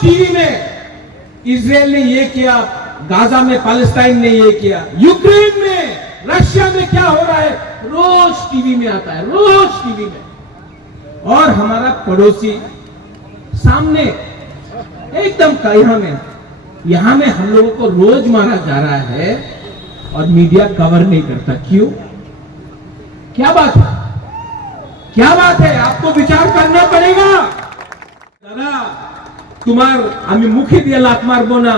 TV में Israel ने ये किया, गाजा में पैलेस्टाइन ने ये किया, यूक्रेन में, रशिया में क्या हो रहा है, रोज टीवी में आता है, रोज टीवी में। और हमारा पड़ोसी सामने एकदम यहां में हम लोगों को रोज मारा जा रहा है और मीडिया कवर नहीं करता। क्यों? क्या बात है? क्या बात है? आपको विचार करना पड़ेगा। दादा तुम्हार आमी मुखे दिए लात मारबो ना,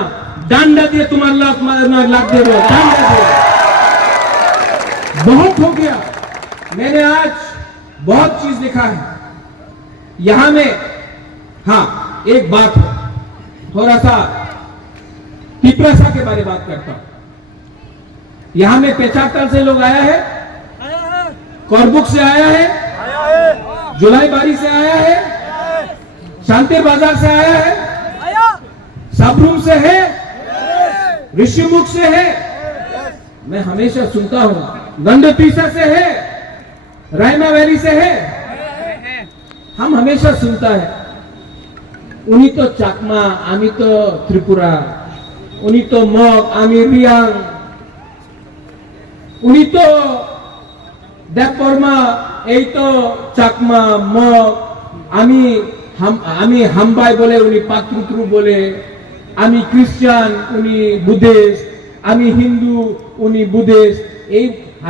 डांडा दिए तुम्हार लात देबो, डांडा दिए। बहुत हो गया। मैंने आज बहुत चीज देखा है यहां में। हाँ, एक बात है, थोड़ा सा पिपरासा के बारे में बात करता हूं। यहां में पेचाटल से लोग आया है, करबुक से आया है, जुलाई बारी से आया है, शांतिर बाजार से आया है, साबरूम से है, ऋषिमुख से है। मैं हमेशा सुनता हूं गंडपीसा से है, रायमा वैली से है। हम हमेशा सुनता है उन्हीं तो चाकमा, आमी तो त्रिपुरा, उन्हीं तो मग, आमी रियांग, उन्हीं तो देवबर्मा, এই তো চাকমা, মগ, আমি হামবাই বলে, উনি পাত্রুত্রু বলে, আমি খ্রিস্টান, উনি বুদ্ধিস্ট, আমি হিন্দু, উনি বুদ্ধিস্ট,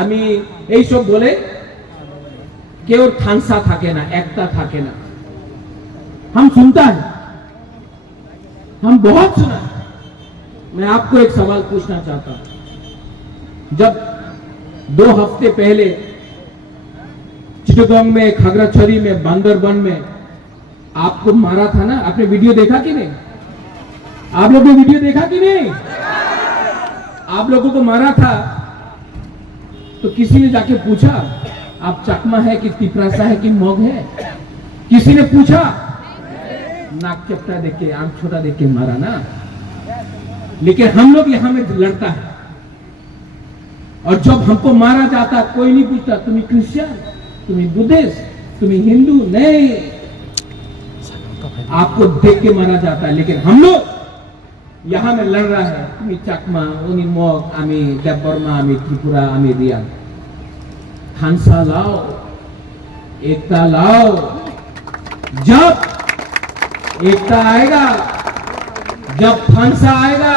আমি এইসব বলে কেউ থানসা থাকে না, একটা থাকে না। हम सुनता है, हम बहुत सुना है। मैं आपको एक सवाल पूछना चाहता हूं। जब 2 हफ्ते पहले चिटगांव में, खागराछड़ी में, बांदरबन में आपको मारा था ना, आपने वीडियो देखा कि नहीं? आप लोगों ने वीडियो देखा कि नहीं? आप लोगों को मारा था तो किसी ने जाके पूछा आप चकमा है कि तिपरासा है कि मग है? किसी ने पूछा? नाक चपटा देख के, आंख छोटा देख के मारा ना। लेकिन हम लोग यहां में लड़ता है और जब हमको मारा जाता कोई नहीं पूछता तुम्हें क्रिश्चियन, तुम्हें बुद्धिस्ट, तुम्हें हिंदू, नहीं, आपको देख के मारा जाता है। लेकिन हम लोग यहां में लड़ रहा है, तुम्हें चकमा, उन्हीं मग, आमी देवबर्मा, आमी त्रिपुरा, आमी रियांग। खानसा लाओ, एकता लाओ। जब एकता आएगा, जब फांसा आएगा,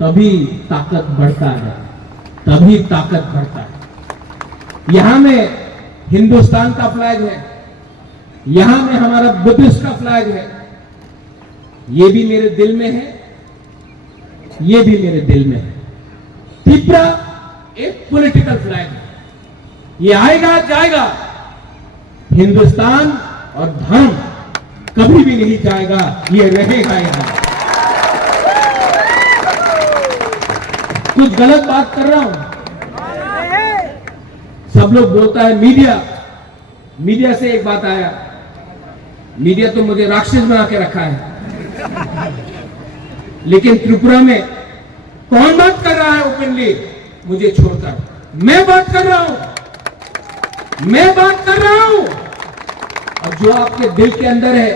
तभी ताकत बढ़ता है, तभी ताकत बढ़ता है। यहां में हिंदुस्तान का फ्लैग है, यहां में हमारा बुद्धिस्ट का फ्लैग है। ये भी मेरे दिल में है, ये भी मेरे दिल में है। त्रिपुरा एक पॉलिटिकल फ्लैग है, ये आएगा जाएगा। हिंदुस्तान और धर्म कभी भी नहीं जाएगा, ये रहेगा यहां। कुछ गलत बात कर रहा हूं? सब लोग बोलता है मीडिया से एक बात आया, मीडिया तो मुझे राक्षस बना के रखा है। लेकिन त्रिपुरा में कौन बात कर रहा है ओपनली मुझे छोड़कर? मैं बात कर रहा हूं, मैं बात कर रहा हूं। और जो आपके दिल के अंदर है,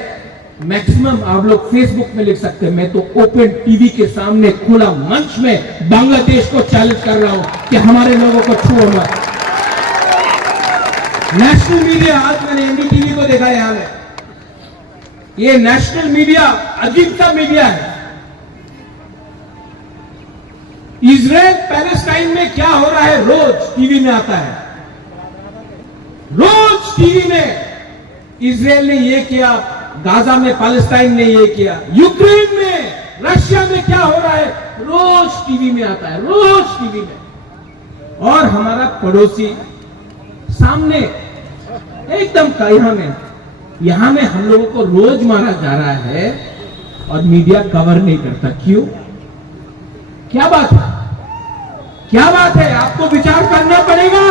मैक्सिमम आप लोग फेसबुक में लिख सकते हैं। मैं तो ओपन टीवी के सामने खुला मंच में बांग्लादेश को चैलेंज कर रहा हूं कि हमारे लोगों को छुओ मत। नेशनल मीडिया, आज मैंने एनडीटीवी को देखा यहां में, ये नेशनल मीडिया अजीब सा मीडिया है। इजराइल पैलेस्टाइन में क्या हो रहा है रोज टीवी में आता है, रोज टीवी में इजराइल ने ये किया, गाजा में पैलेस्टाइन ने ये किया, यूक्रेन में, रशिया में क्या हो रहा है, रोज टीवी में आता है, रोज टीवी में। और हमारा पड़ोसी सामने एकदम यहां में हम लोगों को रोज मारा जा रहा है और मीडिया कवर नहीं करता। क्यों? क्या बात है? क्या बात है? आपको विचार करना पड़ेगा।